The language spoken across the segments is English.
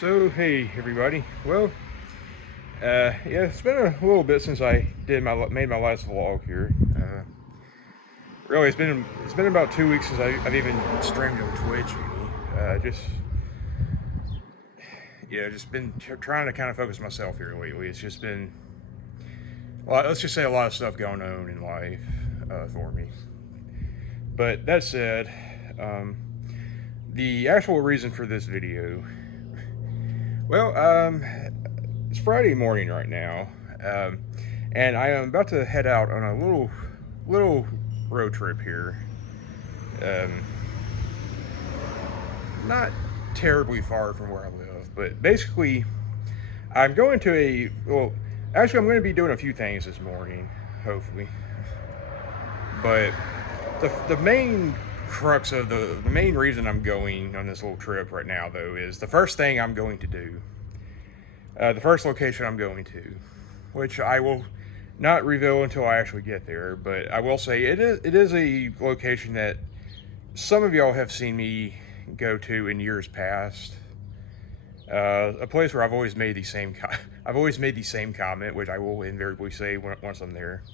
So hey everybody. Well, yeah, it's been a little bit since I made my last vlog here. Really, it's been about 2 weeks since I've even streamed on Twitch. Just just been trying to kind of focus myself here lately. It's just been let's just say a lot of stuff going on in life for me. But that said, the actual reason for this video, well, it's Friday morning right now, and I am about to head out on a little road trip here. Not terribly far from where I live, but basically, I'm going to actually, I'm going to be doing a few things this morning, hopefully. But the main crux of the main reason I'm going on this little trip right now, though, is the first thing I'm going to do. The first location I'm going to, which I will not reveal until I actually get there, but I will say it is a location that some of y'all have seen me go to in years past. A place where I've always made the same comment, which I will invariably say once I'm there.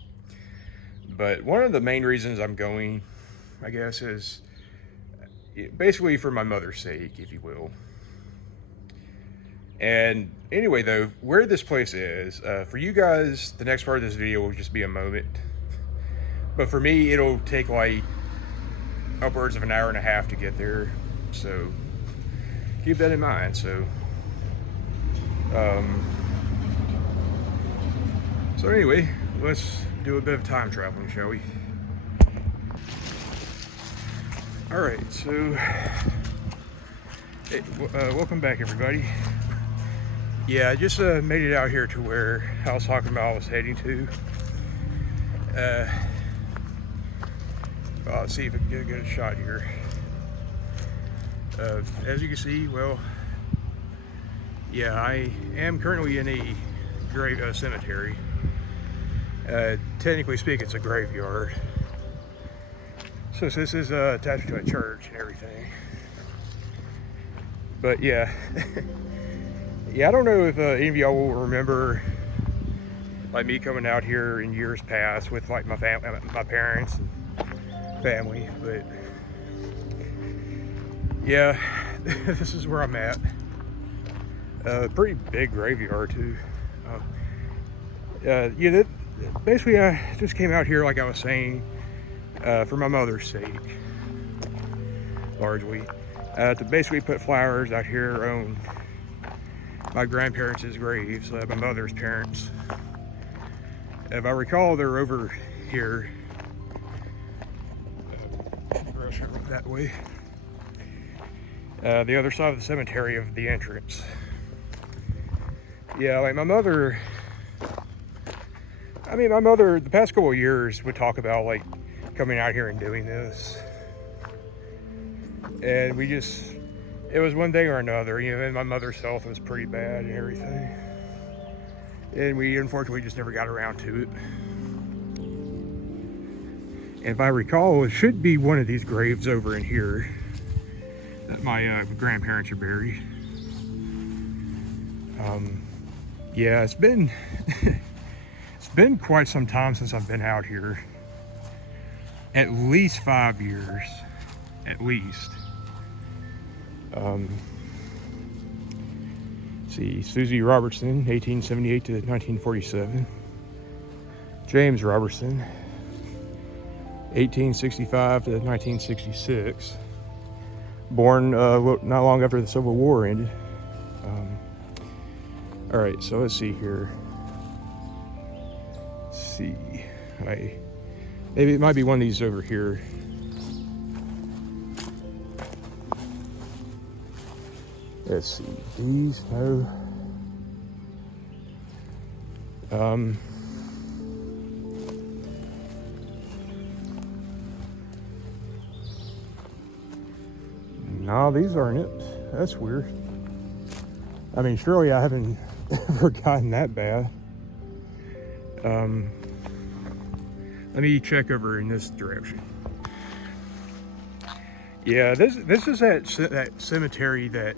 But one of the main reasons I'm going, I guess, is basically for my mother's sake, if you will. And anyway, though, where this place is, for you guys, the next part of this video will just be a moment. But for me, it'll take like upwards of an hour and a half to get there. So keep that in mind. So anyway, let's do a bit of time traveling, shall we? All right, so hey, welcome back, everybody. Yeah, I just made it out here to where I was talking about I was heading to. Well, let's see if I can get a good shot here. As you can see, well, yeah, I am currently in a cemetery. Technically speaking, it's a graveyard. So this is attached to a church and everything. But yeah. Yeah, I don't know if any of y'all will remember like me coming out here in years past with like my parents and family, but yeah, this is where I'm at. Pretty big graveyard too. Yeah, basically I just came out here, like I was saying, for my mother's sake, largely, to basically put flowers out here on my grandparents' graves, my mother's parents. If I recall, they're over here. Brush over that way. The other side of the cemetery of the entrance. Yeah, like my mother, the past couple of years would talk about like coming out here and doing this. And it was one thing or another, and my mother's health was pretty bad and everything. And we unfortunately just never got around to it. And if I recall, it should be one of these graves over in here that my grandparents are buried. Yeah, it's been it's been quite some time since I've been out here. At least 5 years, at least. See, Susie Robertson, 1878 to 1947. James Robertson, 1865 to 1966. Born not long after the Civil War ended. All right, so let's see here. Let's see, maybe it might be one of these over here. Let's see, these, no. No, these aren't it. That's weird. I mean, surely I haven't ever gotten that bad. Let me check over in this direction. Yeah, this is that cemetery that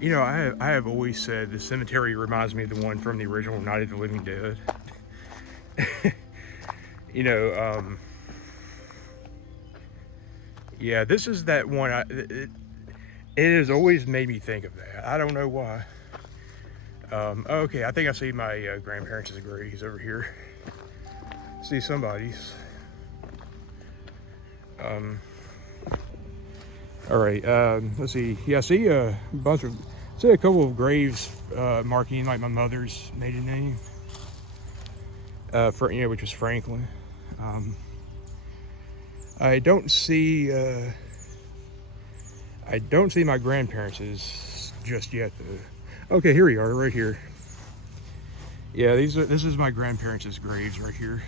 You know, I have always said the cemetery reminds me of the one from the original Night of the Living Dead. You know, yeah, this is that one. It has always made me think of that. I don't know why. Okay, I think I see my grandparents' graves over here. See somebody's. All right, let's see. Yeah, I see a bunch of, see a couple of graves marking like my mother's maiden name, you know, which was Franklin. I don't see my grandparents' just yet though. Okay, here we are, right here. Yeah, this is my grandparents' graves right here.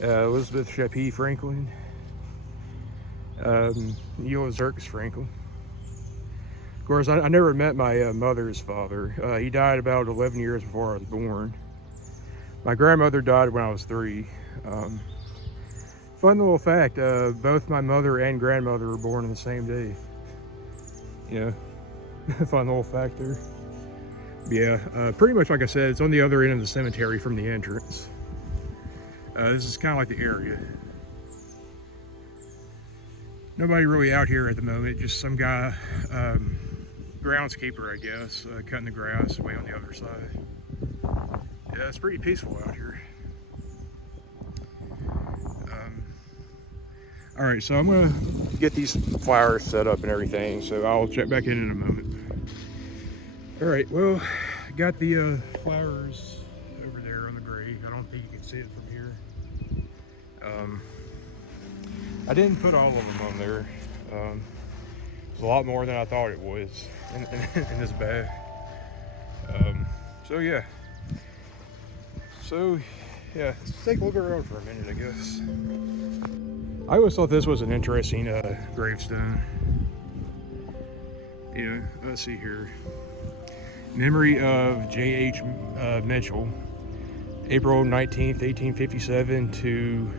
Elizabeth Shapey Franklin, Eula Zerkis Franklin. Of course, I never met my mother's father. He died about 11 years before I was born. My grandmother died when I was 3. Fun little fact, both my mother and grandmother were born on the same day. Yeah, fun little fact there. Yeah, pretty much like I said, it's on the other end of the cemetery from the entrance. This is kind of like the area. Nobody really out here at the moment, just some guy, groundskeeper I guess, cutting the grass way on the other side. Yeah, it's pretty peaceful out here. All right, so I'm gonna get these flowers set up and everything, so I'll check back in a moment. All right, well, got the flowers over there on the grave. I don't think you can see it from here. I didn't put all of them on there. It's a lot more than I thought it was in this bag. So yeah. So yeah, let's take a look around for a minute, I guess. I always thought this was an interesting gravestone. You know, let's see here. Memory of J.H. Mitchell, April 19th, 1857 to,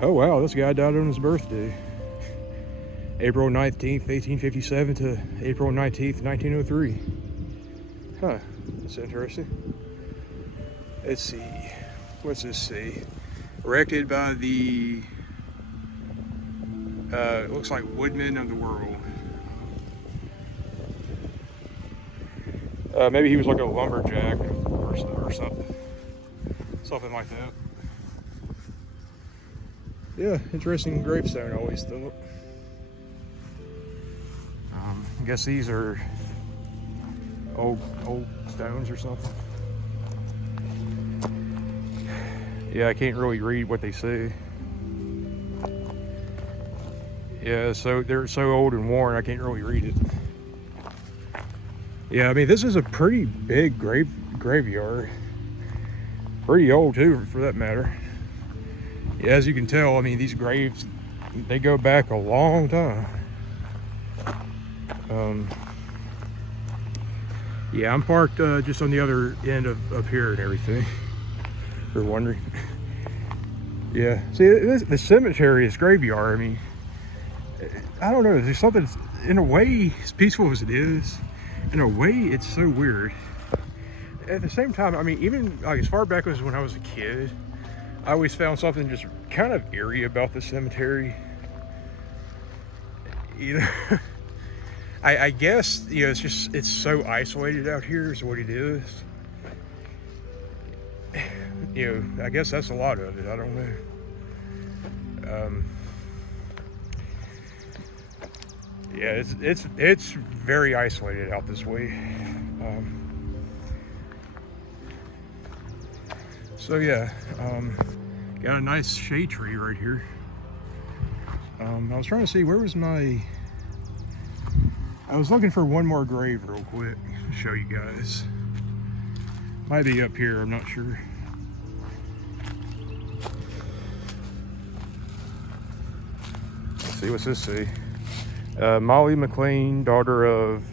oh wow, this guy died on his birthday. April 19th, 1857 to April 19th, 1903. Huh, that's interesting. Let's see, what's this say? Erected by the, it looks like Woodman of the World. Maybe he was like a lumberjack or something like that. Yeah, interesting gravestone, I always thought. I guess these are old stones or something. Yeah, I can't really read what they say. Yeah, so they're so old and worn, I can't really read it. Yeah, I mean, this is a pretty big graveyard. Pretty old too, for that matter. Yeah, as you can tell, I mean, these graves, they go back a long time. Yeah, I'm parked just on the other end of up here and everything. If you're wondering. Yeah, see, the cemetery, this graveyard, I mean, I don't know, there's something, in a way, as peaceful as it is, in a way, it's so weird. At the same time, I mean, even like as far back as when I was a kid, I always found something just kind of eerie about the cemetery. You know, I guess, you know, it's so isolated out here is what it is. You know, I guess that's a lot of it, I don't know. Yeah, it's very isolated out this way. So yeah, got a nice shade tree right here. I was trying to see, where was my, I was looking for one more grave real quick to show you guys. Might be up here, I'm not sure. Let's see, what's this say? Molly McLean, daughter of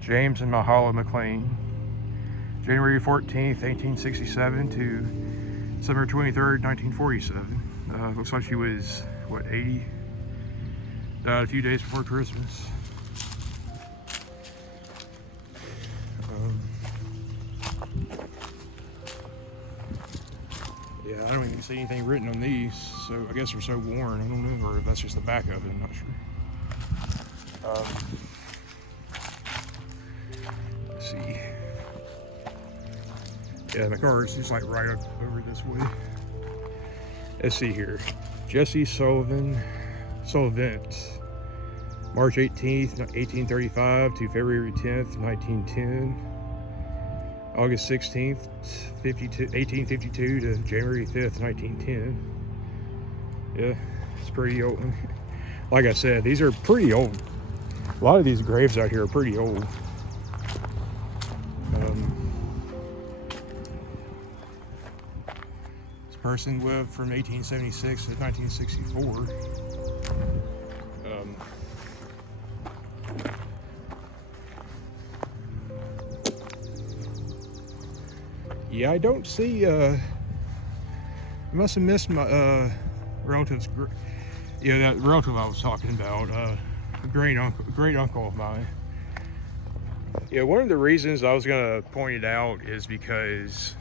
James and Mahala McLean, January 14th, 1867 to December 23rd, 1947. Looks like she was, what, 80? Died a few days before Christmas. Yeah, I don't even see anything written on these, so I guess they're so worn. I don't know, or if that's just the back of it. I'm not sure. Let's see. Yeah, the car is just like right up over this way. Let's see here. Jesse Sullivan, March 18th, 1835 to February 10th, 1910. August 16th, 1852 to January 5th, 1910. Yeah, it's pretty old. Like I said, these are pretty old. A lot of these graves out here are pretty old. This person lived from 1876 to 1964. Yeah, I don't see, I must have missed my relative's, that relative I was talking about, a great uncle of mine. Yeah, one of the reasons I was going to point it out is because,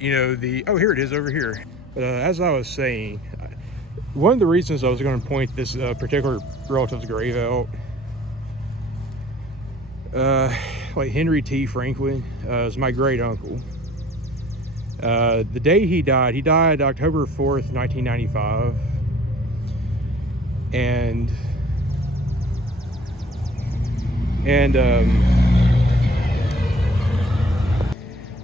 oh, here it is over here. As I was saying, one of the reasons I was going to point this particular relative's grave out, like Henry T. Franklin, is my great uncle. The day he died October 4th, 1995. And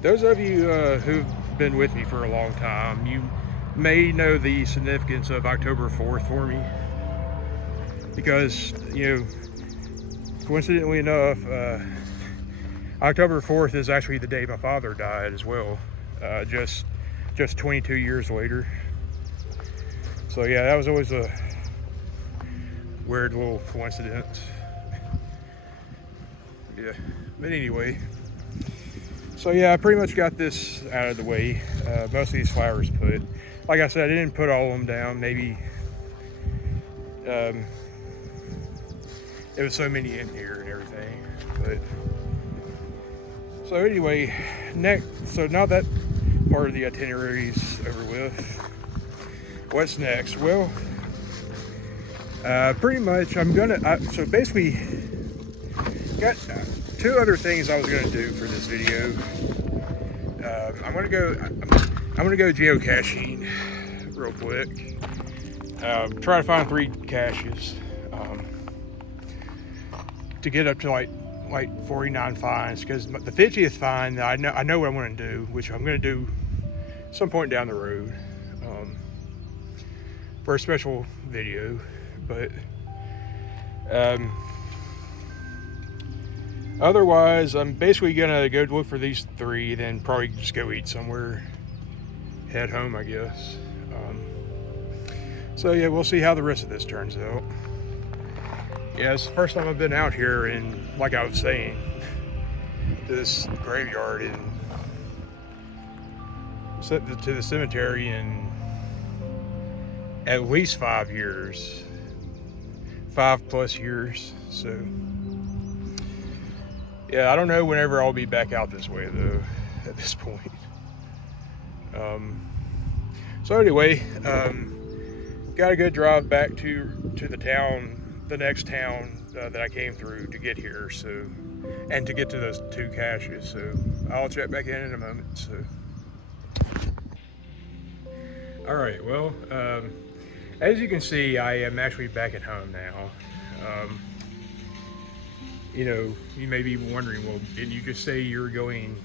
those of you who've been with me for a long time, you may know the significance of October 4th for me, because, coincidentally enough, October 4th is actually the day my father died as well, just 22 years later. So yeah, that was always a weird little coincidence. Yeah, but anyway, so yeah, I pretty much got this out of the way. Most of these flowers put. Like I said, I didn't put all of them down. Maybe there was so many in here and everything. But so anyway, so now that part of the itinerary's over with, what's next? Well, pretty much so basically got two other things I was gonna do for this video. I'm gonna go geocaching real quick. Try to find 3 caches to get up to like 49 finds, because the 50th find, I know what I want to do, which I'm going to do some point down the road for a special video. But otherwise, I'm basically gonna go look for these 3, then probably just go eat somewhere, head home, I guess. So yeah, we'll see how the rest of this turns out. Yeah, it's the first time I've been out here, and like I was saying, this graveyard to the cemetery in at least 5 years, 5+ years. So yeah, I don't know whenever I'll be back out this way though at this point. So anyway, got a good drive back to the next town that I came through to get here, so, and to get to those 2 caches. So I'll check back in a moment. So all right, well, as you can see, I am actually back at home now. You may be wondering, well, didn't you just say you were going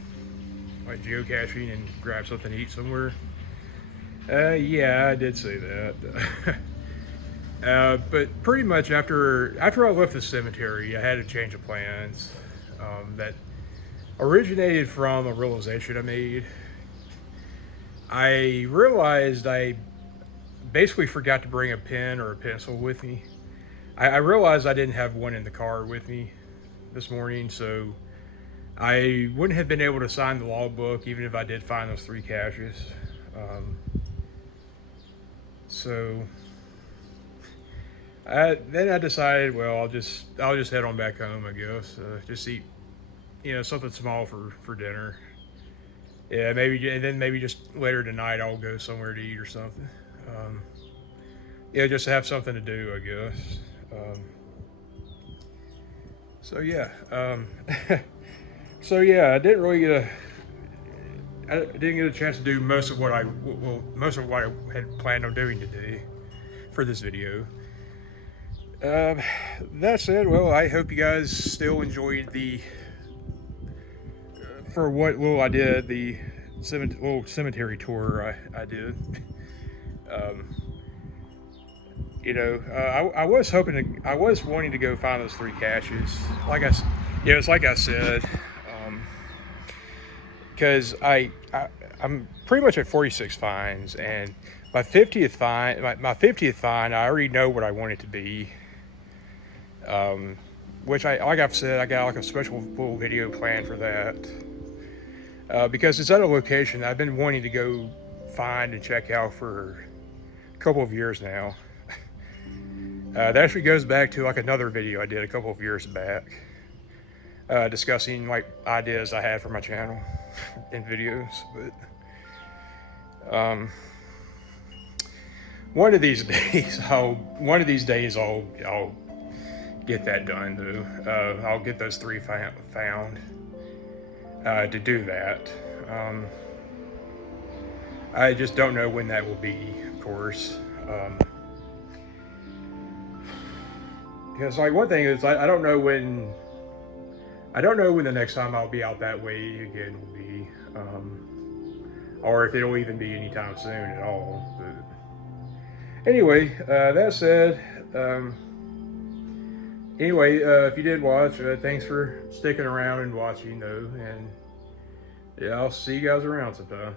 like geocaching and grab something to eat somewhere? Yeah, I did say that. But pretty much after I left the cemetery, I had a change of plans that originated from a realization I made. I realized I basically forgot to bring a pen or a pencil with me. I realized I didn't have one in the car with me this morning, so I wouldn't have been able to sign the logbook even if I did find those 3 caches. So then I decided, well, I'll just head on back home, I guess. Just eat, something small for dinner, Yeah, maybe, and then maybe just later tonight I'll go somewhere to eat or something. Yeah, just to have something to do, I guess. Um, so yeah, so yeah, I didn't get a chance to do most of what most of what I had planned on doing today for this video. Um, that said, well, I hope you guys still enjoyed for what little I did, the little cemetery tour I did. Um, I was I was wanting to go find those three caches. Yeah, it's like I said, because I'm pretty much at 46 finds, and my 50th find, I already know what I want it to be. Which like I've said, I got like a special little video plan for that. Because it's at a location I've been wanting to go find and check out for a couple of years now. That actually goes back to like another video I did a couple of years back, discussing like ideas I had for my channel in videos. But one of these days, I'll get that done though. I'll get those three found to do that. I just don't know when that will be, of course. Because like one thing is I don't know when the next time I'll be out that way again will be, or if it'll even be anytime soon at all. But anyway, that said, if you did watch, thanks for sticking around and watching though, and yeah, I'll see you guys around sometime.